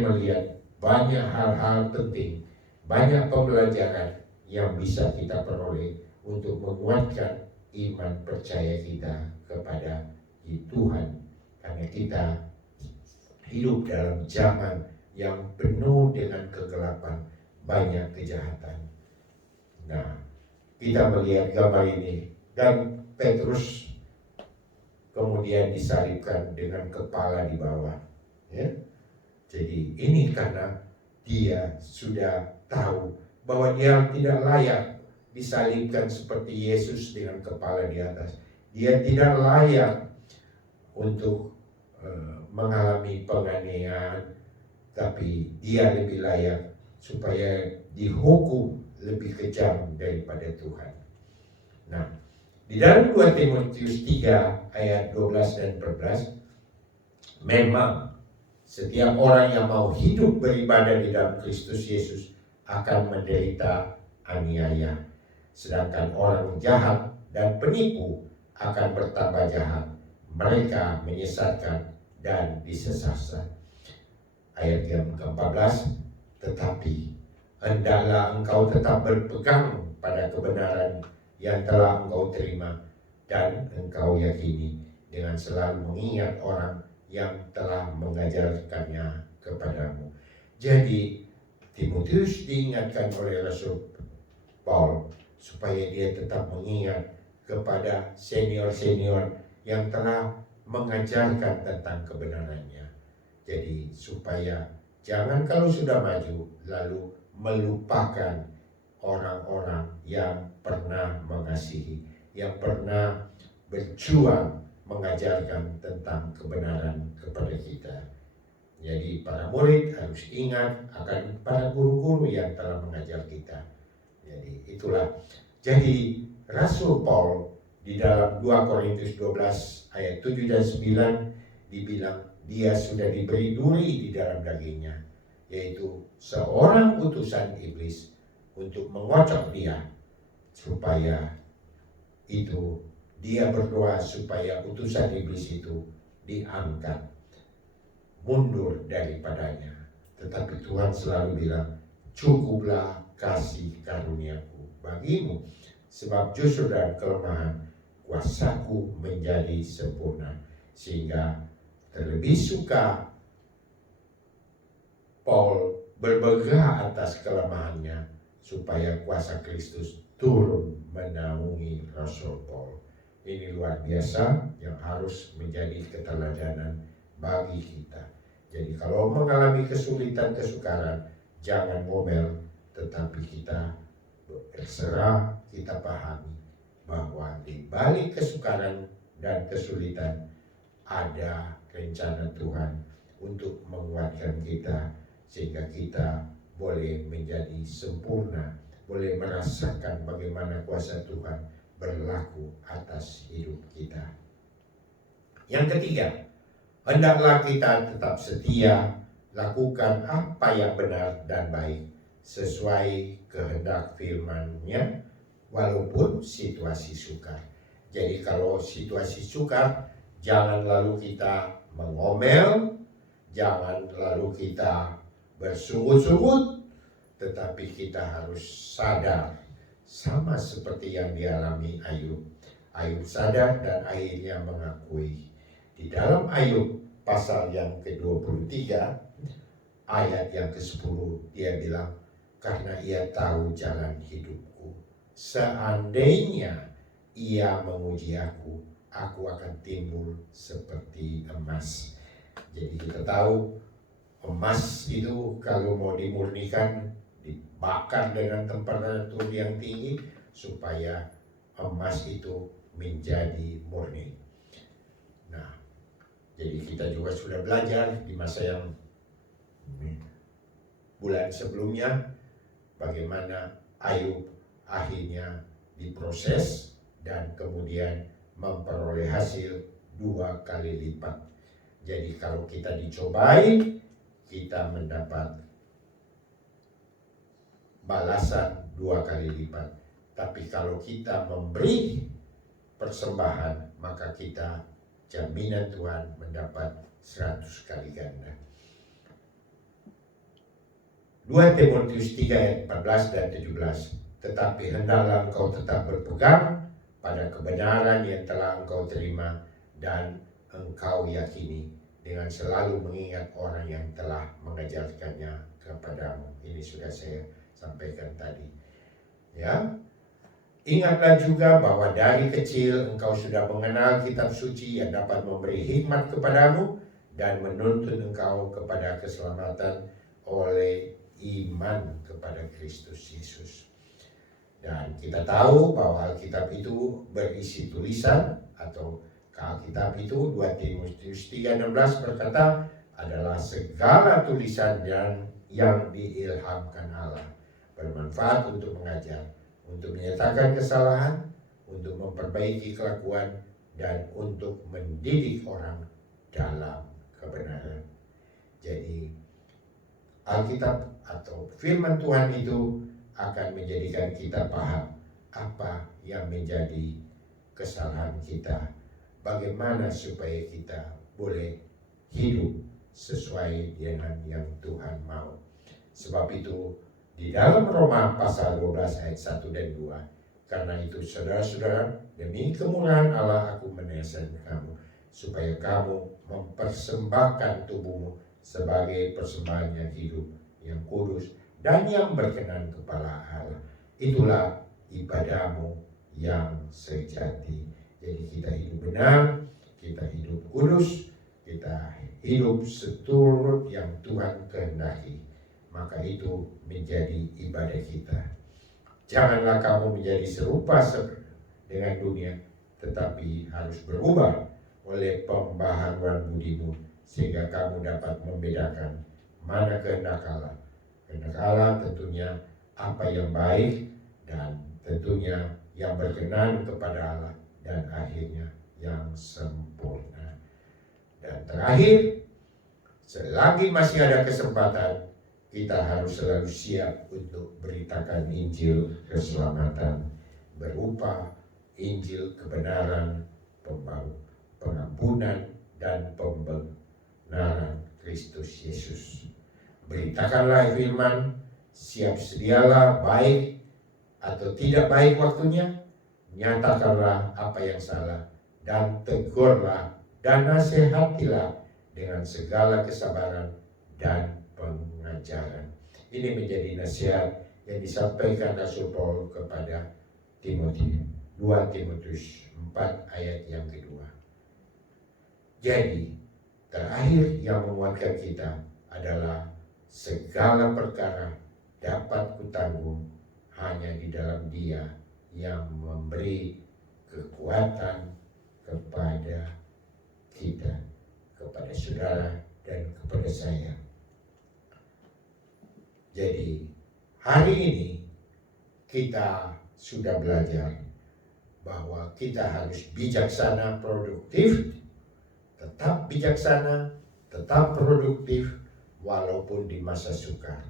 melihat banyak hal-hal penting, banyak pembelajaran yang bisa kita peroleh untuk menguatkan iman percaya kita kepada Tuhan. Karena kita hidup dalam zaman yang penuh dengan kegelapan, banyak kejahatan. Nah, kita melihat gambar ini, dan Petrus kemudian disalibkan dengan kepala di bawah. Ya. Jadi ini karena dia sudah tahu bahwa dia tidak layak disalibkan seperti Yesus dengan kepala di atas. Dia tidak layak untuk mengalami penganiayaan, tapi dia lebih layak supaya dihukum lebih kejam daripada Tuhan. Nah, di dalam 2 Timotius 3 ayat 12 dan 14, memang setiap orang yang mau hidup beribadah di dalam Kristus Yesus akan menderita aniaya. Sedangkan orang jahat dan penipu akan bertambah jahat. Mereka menyesatkan dan disesatkan. Ayat yang ke-14, tetapi hendaklah engkau tetap berpegang pada kebenaran yang telah engkau terima dan engkau yakini, dengan selalu mengingat orang yang telah mengajarkannya kepadamu. Jadi Timotius diingatkan oleh Rasul Paul supaya dia tetap mengingat kepada senior-senior yang telah mengajarkan tentang kebenarannya. Jadi supaya jangan kalau sudah maju lalu melupakan orang-orang yang pernah mengasihi, yang pernah berjuang mengajarkan tentang kebenaran kepada kita. Jadi para murid harus ingat akan para guru-guru yang telah mengajar kita. Jadi itulah. Jadi Rasul Paul di dalam 2 Korintus 12 ayat 7 dan 9 dibilang dia sudah diberi duri di dalam dagingnya, yaitu seorang utusan iblis untuk mengocok dia, supaya itu dia berdoa supaya utusan iblis itu diangkat, mundur daripadanya. Tetapi Tuhan selalu bilang, cukuplah kasih karuniaku bagimu, sebab justru dalam kelemahan kuasaku menjadi sempurna. Sehingga terlebih suka Paul berbegah atas kelemahannya, supaya kuasa Kristus turun menaungi Rasul Paul. Ini luar biasa yang harus menjadi keteladanan bagi kita. Jadi kalau mengalami kesulitan, kesukaran, jangan ngomel, tetapi kita berserah, kita pahami bahwa di balik kesukaran dan kesulitan ada rencana Tuhan untuk menguatkan kita, sehingga kita boleh menjadi sempurna, boleh merasakan bagaimana kuasa Tuhan berlaku atas hidup kita. Yang ketiga, hendaklah kita tetap setia, lakukan apa yang benar dan baik sesuai kehendak firman-Nya, walaupun situasi sukar. Jadi kalau situasi sukar, jangan lalu kita mengomel, jangan lalu kita bersungut-sungut, tetapi kita harus sadar, sama seperti yang dialami Ayub. Ayub sadar dan akhirnya mengakui. Di dalam Ayub pasal yang ke-23 ayat yang ke-10 dia bilang, karena ia tahu jalan hidupku, seandainya ia menguji aku, aku akan timbul seperti emas. Jadi kita tahu emas itu kalau mau dimurnikan, dibakar dengan temperatur yang tinggi supaya emas itu menjadi murni. Nah, jadi kita juga sudah belajar di masa yang bulan sebelumnya bagaimana Ayub akhirnya diproses dan kemudian memperoleh hasil 2 kali lipat. Jadi kalau kita dicobai, kita mendapat balasan 2 kali lipat. Tapi kalau kita memberi persembahan, maka kita jaminan Tuhan mendapat 100 kali ganda. 2 Timotius 3 ayat 14 dan 17. Tetapi hendaklah engkau tetap berpegang pada kebenaran yang telah engkau terima dan engkau yakini, dengan selalu mengingat orang yang telah mengajarkannya kepadamu. Ini sudah saya sampaikan tadi. Ya, ingatlah juga bahwa dari kecil engkau sudah mengenal kitab suci yang dapat memberi hikmat kepadamu dan menuntun engkau kepada keselamatan oleh iman kepada Kristus Yesus. Dan kita tahu bahwa Alkitab itu berisi tulisan, atau Alkitab itu 2 Timotius 3:16 berkata adalah segala tulisan yang diilhamkan Allah, bermanfaat untuk mengajar, untuk menyatakan kesalahan, untuk memperbaiki kelakuan, dan untuk mendidik orang dalam kebenaran. Jadi Alkitab atau firman Tuhan itu akan menjadikan kita paham apa yang menjadi kesalahan kita, bagaimana supaya kita boleh hidup sesuai dengan yang Tuhan mau. Sebab itu di dalam Roma pasal 12 ayat 1 dan 2, karena itu saudara-saudara, demi kemurahan Allah aku menasihatkan kamu, supaya kamu mempersembahkan tubuhmu sebagai persembahan yang hidup, yang kudus, dan yang berkenan kepada Allah. Itulah ibadahmu yang sejati. Jadi kita hidup benar, kita hidup kudus, kita hidup seturut yang Tuhan kehendaki. Maka itu menjadi ibadah kita. Janganlah kamu menjadi serupa dengan dunia, tetapi harus berubah oleh pembaharuan budimu, sehingga kamu dapat membedakan mana kehendak Allah. Kehendak Allah tentunya apa yang baik dan tentunya yang berkenan kepada Allah, dan akhirnya yang sempurna. Dan terakhir, selagi masih ada kesempatan, kita harus selalu siap untuk beritakan Injil keselamatan berupa Injil kebenaran, pengampunan, dan pembenaran Kristus Yesus. Beritakanlah firman, siap sedialah baik atau tidak baik waktunya, nyatakanlah apa yang salah, dan tegurlah dan nasihatilah dengan segala kesabaran dan pengajaran. Ini menjadi nasihat yang disampaikan Rasul Paul kepada Timotius, 2 Timotius 4 ayat yang kedua. Jadi, terakhir yang menguatkan kita adalah segala perkara dapat kutanggung hanya di dalam Dia yang memberi kekuatan kepada kita, kepada saudara dan kepada saya. Jadi hari ini kita sudah belajar bahwa kita harus bijaksana, produktif, tetap bijaksana, tetap produktif walaupun di masa sukar.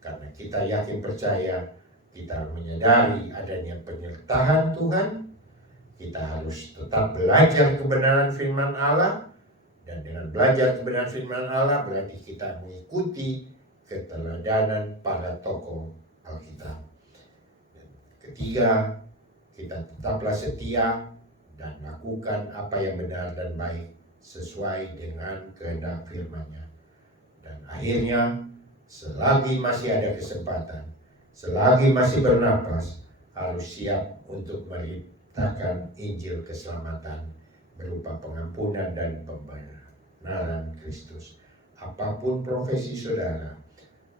Karena kita yakin percaya, kita menyadari adanya penyertaan Tuhan, kita harus tetap belajar kebenaran firman Allah, dan dengan belajar kebenaran firman Allah berarti kita mengikuti keteladanan para tokoh Alkitab. Dan ketiga, kita tetaplah setia dan lakukan apa yang benar dan baik sesuai dengan kehendak firman-Nya. Dan akhirnya, selagi masih ada kesempatan, selagi masih bernapas, harus siap untuk memberitakan Injil keselamatan berupa pengampunan dan pembenaran Kristus. Apapun profesi saudara,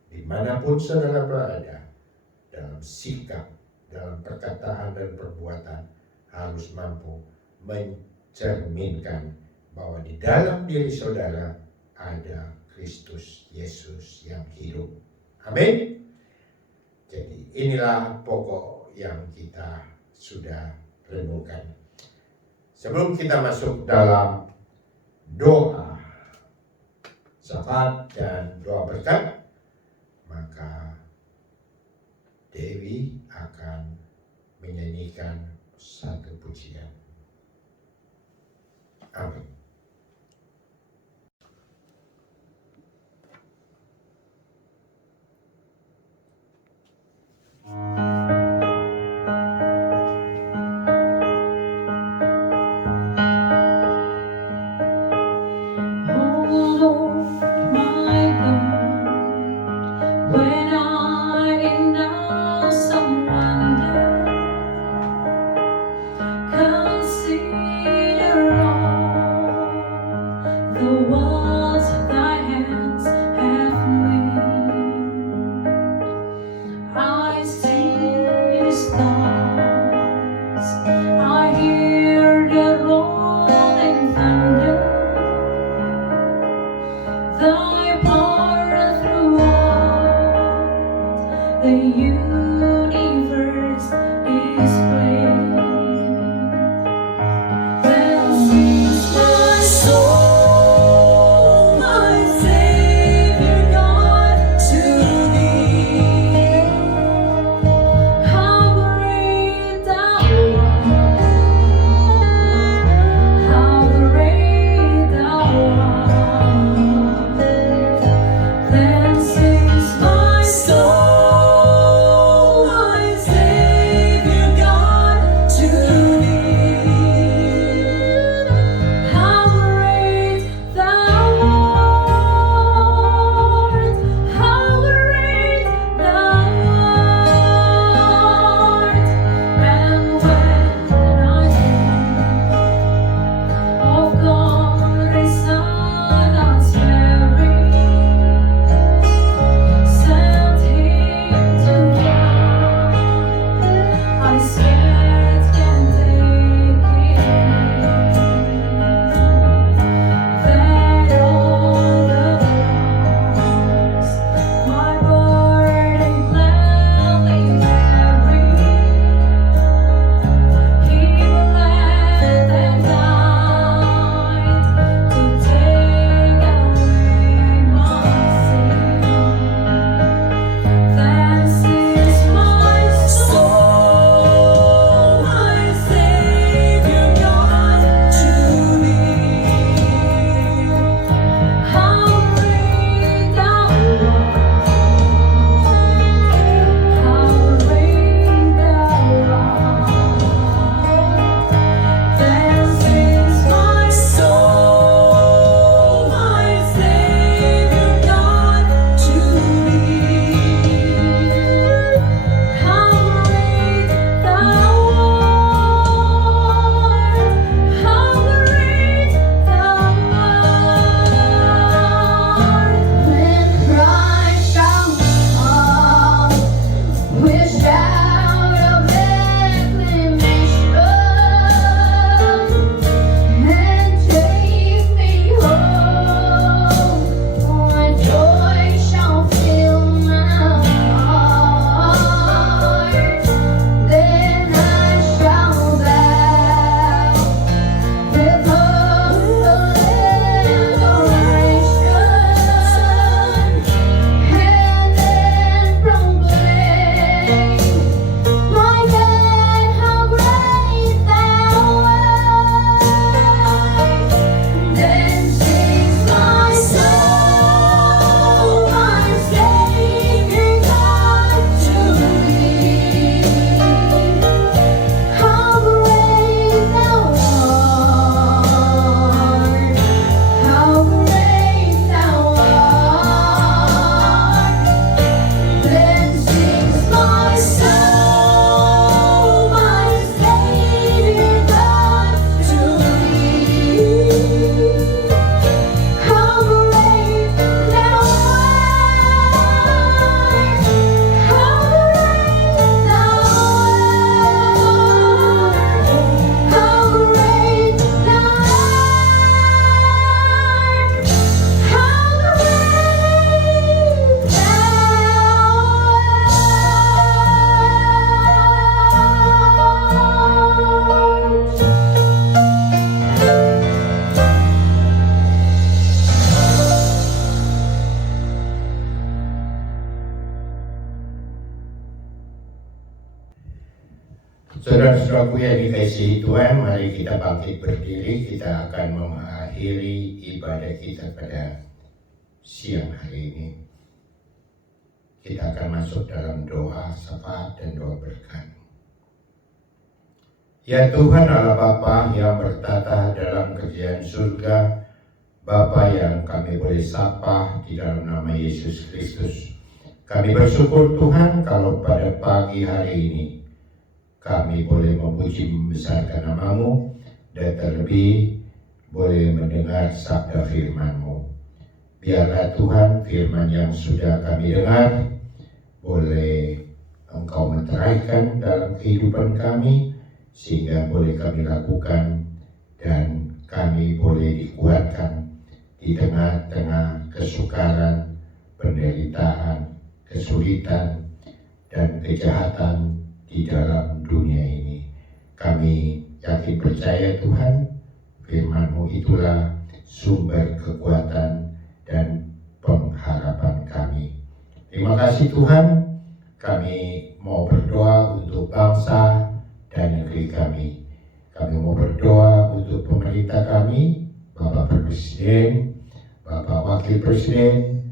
dimanapun saudara berada, dalam sikap, dalam perkataan dan perbuatan, harus mampu mencerminkan bahwa di dalam diri saudara ada Kristus Yesus yang hidup. Amin. Jadi inilah pokok yang kita sudah renungkan. Sebelum kita masuk dalam doa syafaat dan doa berkat, maka Dewi akan menyanyikan satu pujian. Amin. Then sings my soul. Saudara-saudaraku yang dikasihi Tuhan, mari kita bangkit berdiri. Kita akan mengakhiri ibadah kita pada siang hari ini. Kita akan masuk dalam doa syafaat dan doa berkat. Ya Tuhan Allah Bapa yang bertata dalam kerajaan surga, Bapa yang kami boleh sapa di dalam nama Yesus Kristus. Kami bersyukur Tuhan kalau pada pagi hari ini kami boleh memuji membesarkan nama-Mu dan terlebih boleh mendengar sabda firman-Mu. Biarlah Tuhan firman yang sudah kami dengar boleh Engkau meteraikan dalam kehidupan kami sehingga boleh kami lakukan dan kami boleh dikuatkan di tengah-tengah kesukaran, penderitaan, kesulitan, dan kejahatan di dalam dunia ini. Kami yakin percaya Tuhan, firman-Mu itulah sumber kekuatan dan pengharapan kami. Terima kasih Tuhan, kami mau berdoa untuk bangsa dan negeri kami. Kami mau berdoa untuk pemerintah kami, Bapak Presiden, Bapak Wakil Presiden,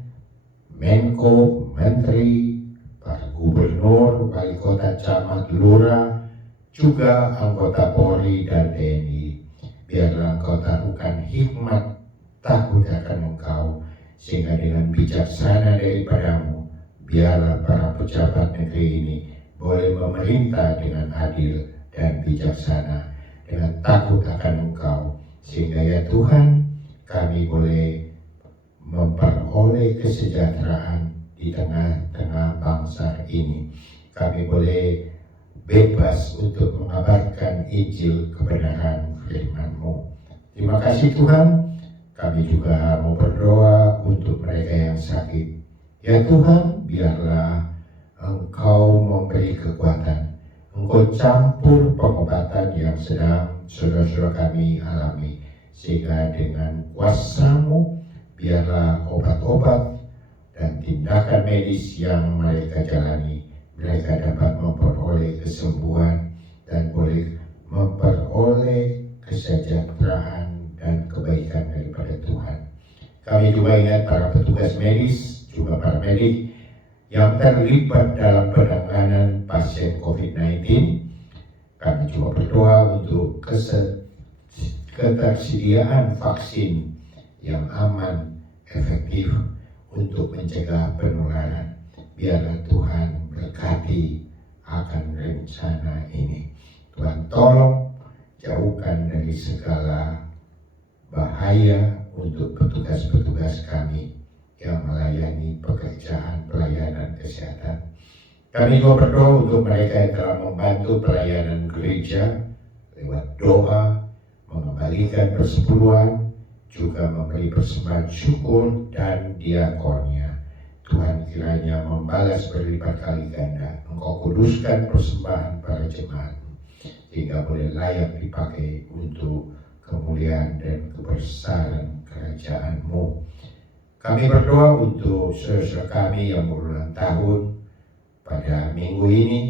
Menko, Menteri, para gubernur, wali kota, camat, lurah, juga anggota Polri dan TNI. Biarlah Engkau taruhkan hikmat takut akan Engkau, sehingga dengan bijaksana daripada-Mu, biarlah para pejabat negeri ini boleh memerintah dengan adil dan bijaksana, dengan takut akan Engkau, sehingga ya Tuhan kami boleh memperoleh kesejahteraan di tengah-tengah bangsa ini. Kami boleh bebas untuk mengabarkan Injil kebenaran firman-Mu. Terima kasih Tuhan. Kami juga mau berdoa untuk mereka yang sakit. Ya Tuhan, biarlah Engkau memberi kekuatan. Engkau campur pengobatan yang sedang saudara-saudara kami alami. Sehingga dengan kuasa-Mu, biarlah obat-obat dan tindakan medis yang mereka jalani, mereka dapat memperoleh kesembuhan dan boleh memperoleh kesejahteraan dan kebaikan daripada Tuhan. Kami juga ingat para petugas medis, juga para medik yang terlibat dalam penanganan pasien COVID-19. Kami juga berdoa untuk ketersediaan vaksin yang aman, efektif untuk mencegah penularan. Biarlah Tuhan berkati akan rencana ini. Tuhan tolong jauhkan dari segala bahaya untuk petugas-petugas kami yang melayani pekerjaan pelayanan kesehatan. Kami juga berdoa untuk mereka yang telah membantu pelayanan gereja lewat doa, mengembalikan persepuluhan, juga memberi persembahan syukur dan diakonnya. Tuhan kiranya membalas berlipat kali ganda. Engkau kuduskan persembahan para jemaat sehingga boleh layak dipakai untuk kemuliaan dan kebesaran kerajaan-Mu. Kami berdoa untuk saudara kami yang berulang tahun pada minggu ini,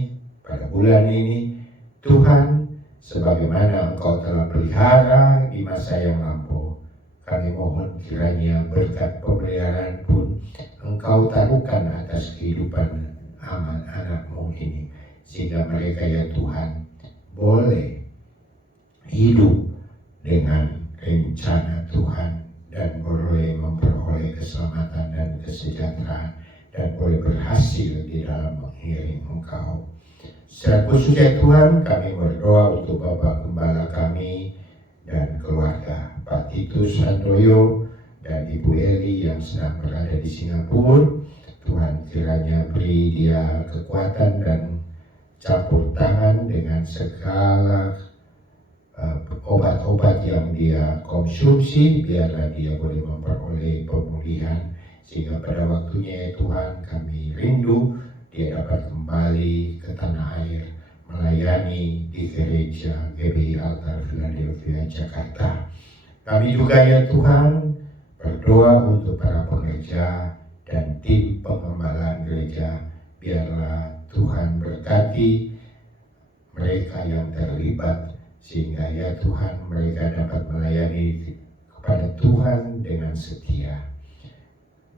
pada bulan ini. Tuhan, sebagaimana Engkau telah pelihara di masa yang lampau, kami mohon kiranya berkat pemeliharaan pun Engkau taruhkan atas kehidupan anak-anak-Mu ini, sehingga mereka ya Tuhan boleh hidup dengan rencana Tuhan dan boleh memperoleh keselamatan dan kesejahteraan dan boleh berhasil di dalam mengiring Engkau. Secara khusus ya Tuhan, kami berdoa untuk Bapak Gembala kami dan keluarga, Pak Titus Santoyo dan Ibu Eli yang sedang berada di Singapura. Tuhan kiranya beri dia kekuatan dan campur tangan dengan segala obat-obat yang dia konsumsi, biarlah dia boleh memperoleh pemulihan, sehingga pada waktunya ya Tuhan kami rindu dia dapat kembali ke tanah air melayani di gereja GBI Altar Philadelphia Jakarta. Kami juga ya Tuhan berdoa untuk para pengerja dan tim pengembalaan gereja, biarlah Tuhan berkati mereka yang terlibat, sehingga ya Tuhan mereka dapat melayani kepada Tuhan dengan setia.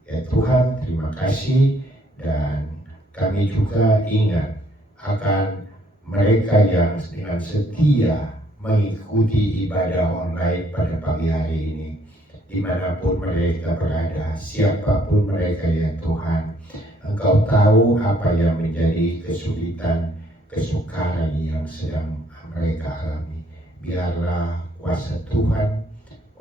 Ya Tuhan, terima kasih, dan kami juga ingat akan mereka yang dengan setia mengikuti ibadah online pada pagi hari ini. Dimanapun mereka berada, siapapun mereka ya Tuhan, Engkau tahu apa yang menjadi kesulitan, kesukaran yang sedang mereka alami. Biarlah kuasa Tuhan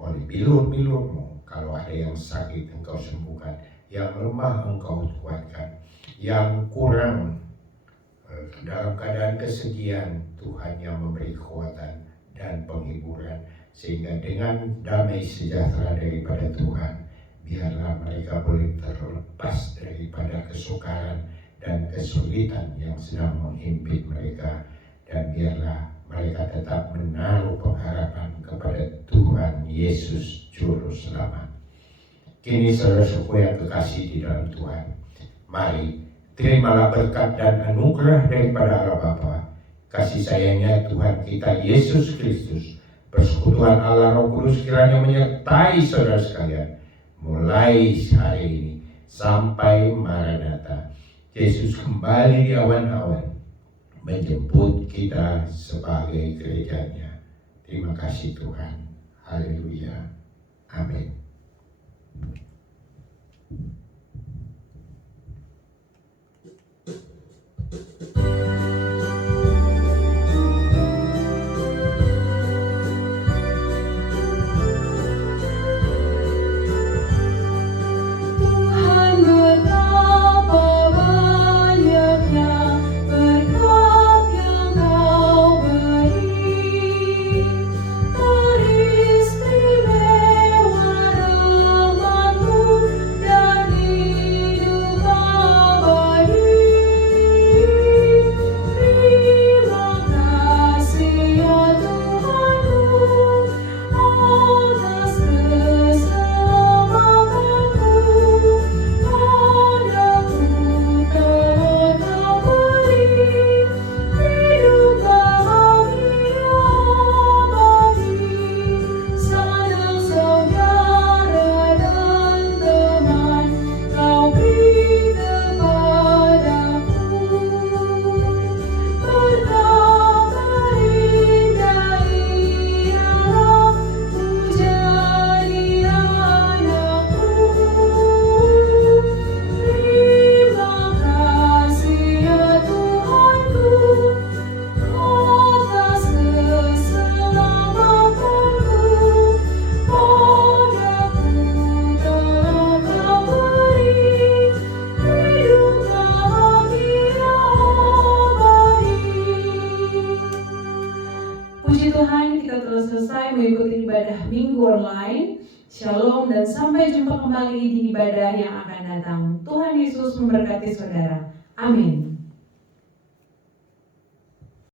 oleh bilur-bilur-Mu, kalau ada yang sakit Engkau sembuhkan, yang lemah Engkau kuatkan, yang kurang dalam keadaan kesedihan, Tuhan yang memberi kekuatan dan penghiburan, sehingga dengan damai sejahtera daripada Tuhan, biarlah mereka boleh terlepas daripada kesukaran dan kesulitan yang sedang menghimpit mereka, dan biarlah mereka tetap menaruh pengharapan kepada Tuhan Yesus Juru Selamat. Kini saudara-saudaraku yang kekasih di dalam Tuhan, mari terimalah berkat dan anugerah daripada Allah Bapa, kasih sayangnya Tuhan kita Yesus Kristus, persekutuan Allah Roh Kudus kiranya menyertai saudara sekalian, mulai hari ini sampai Maranatha. Yesus kembali di awan-awan menjemput kita sebagai gerejanya. Terima kasih Tuhan. Haleluya. Amin. Selesai mengikuti ibadah minggu online. Shalom dan sampai jumpa kembali di ibadah yang akan datang. Tuhan Yesus memberkati saudara. Amin.